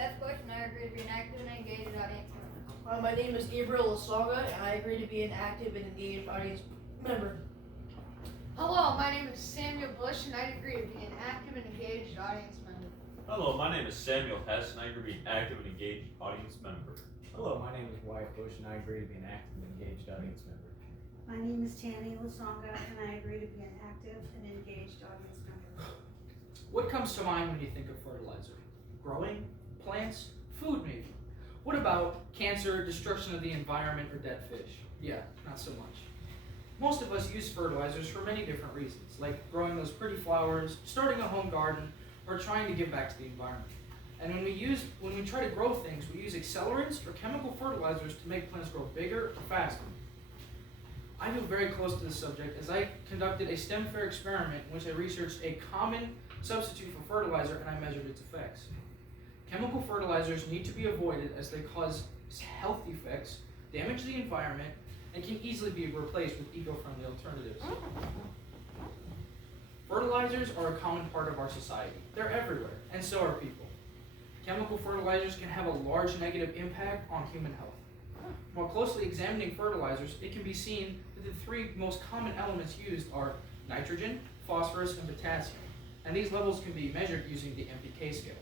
Seth Bush, and I agree to be an active and engaged audience member. My name is Gabriel Lasaga, and I agree to be an active and engaged audience member. Hello, my name is Samuel Bush, and I agree to be an active and engaged audience member. Hello, my name is Samuel Hess, and I agree to be an active and engaged audience member. Hello, my name is Wyatt Bush, and I agree to be an active and engaged audience member. My name is Tammy Lasonga, and I agree to be an active and engaged audience member. What comes to mind when you think of fertilizer? Growing? Plants? Food, maybe? What about cancer, destruction of the environment, or dead fish? Yeah, not so much. Most of us use fertilizers for many different reasons, like growing those pretty flowers, starting a home garden, or trying to give back to the environment. And when we try to grow things, we use accelerants or chemical fertilizers to make plants grow bigger or faster. I feel very close to this subject as I conducted a STEM fair experiment in which I researched a common substitute for fertilizer and I measured its effects. Chemical fertilizers need to be avoided as they cause health defects, damage the environment, and can easily be replaced with eco-friendly alternatives. Fertilizers are a common part of our society. They're everywhere, and so are people. Chemical fertilizers can have a large negative impact on human health. While closely examining fertilizers, it can be seen that the three most common elements used are nitrogen, phosphorus, and potassium, and these levels can be measured using the NPK scale.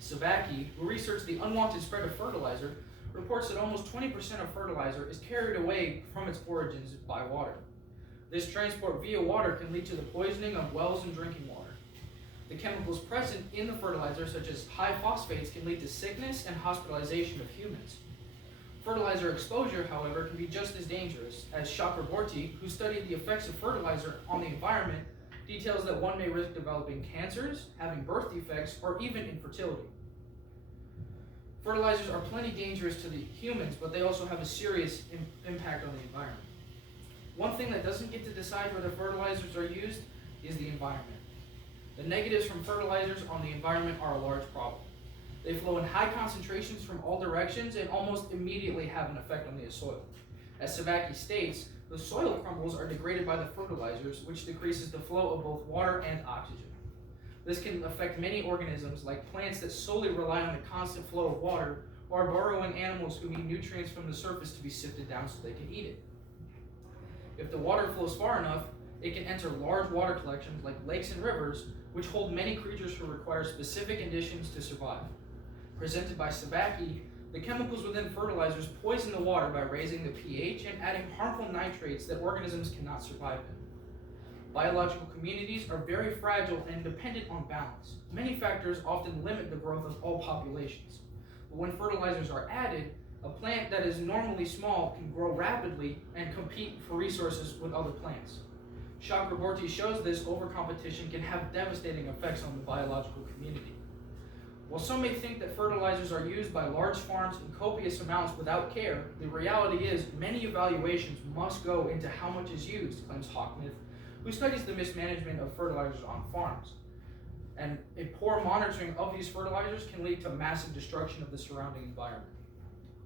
Savacki, who researched the unwanted spread of fertilizer, reports that almost 20% of fertilizer is carried away from its origins by water. This transport via water can lead to the poisoning of wells and drinking water. The chemicals present in the fertilizer, such as high phosphates, can lead to sickness and hospitalization of humans. Fertilizer exposure, however, can be just as dangerous, as Chakraborty, who studied the effects of fertilizer on the environment, details that one may risk developing cancers, having birth defects, or even infertility. Fertilizers are plenty dangerous to the humans, but they also have a serious impact on the environment. One thing that doesn't get to decide whether fertilizers are used is the environment. The negatives from fertilizers on the environment are a large problem. They flow in high concentrations from all directions and almost immediately have an effect on the soil. As Savacki states, the soil crumbles are degraded by the fertilizers, which decreases the flow of both water and oxygen. This can affect many organisms, like plants that solely rely on the constant flow of water, or burrowing animals who need nutrients from the surface to be sifted down so they can eat it. If the water flows far enough, it can enter large water collections like lakes and rivers, which hold many creatures who require specific conditions to survive. Presented by Savacki, the chemicals within fertilizers poison the water by raising the pH and adding harmful nitrates that organisms cannot survive in. Biological communities are very fragile and dependent on balance. Many factors often limit the growth of all populations. But when fertilizers are added, a plant that is normally small can grow rapidly and compete for resources with other plants. Chakraborty shows this overcompetition can have devastating effects on the biological community. While some may think that fertilizers are used by large farms in copious amounts without care, the reality is many evaluations must go into how much is used, claims Hawkmith, who studies the mismanagement of fertilizers on farms. And a poor monitoring of these fertilizers can lead to massive destruction of the surrounding environment.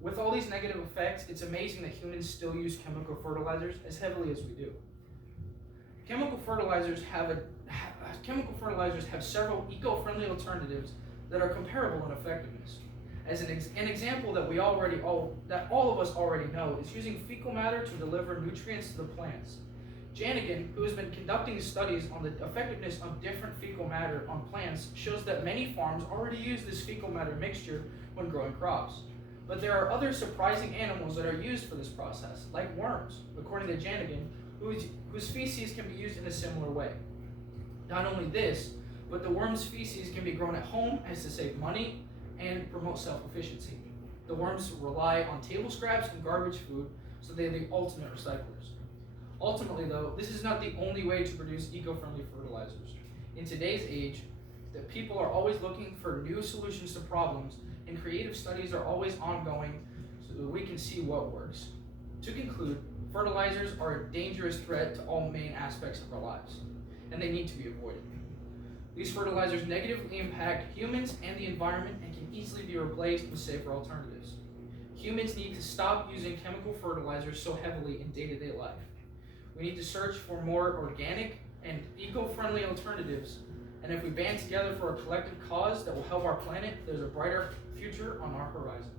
With all these negative effects, it's amazing that humans still use chemical fertilizers as heavily as we do. Chemical fertilizers have several eco-friendly alternatives that are comparable in effectiveness. As an example that all of us already know is using fecal matter to deliver nutrients to the plants. Janigan, who has been conducting studies on the effectiveness of different fecal matter on plants, shows that many farms already use this fecal matter mixture when growing crops. But there are other surprising animals that are used for this process, like worms, according to Janigan, whose feces can be used in a similar way. Not only this, but the worm's feces can be grown at home as to save money and promote self-efficiency. The worms rely on table scraps and garbage food, so they are the ultimate recyclers. Ultimately, though, this is not the only way to produce eco-friendly fertilizers. In today's age, the people are always looking for new solutions to problems, and creative studies are always ongoing so that we can see what works. To conclude, fertilizers are a dangerous threat to all main aspects of our lives, and they need to be avoided. These fertilizers negatively impact humans and the environment and can easily be replaced with safer alternatives. Humans need to stop using chemical fertilizers so heavily in day-to-day life. We need to search for more organic and eco-friendly alternatives And if we band together for a collective cause that will help our planet, there's a brighter future on our horizon.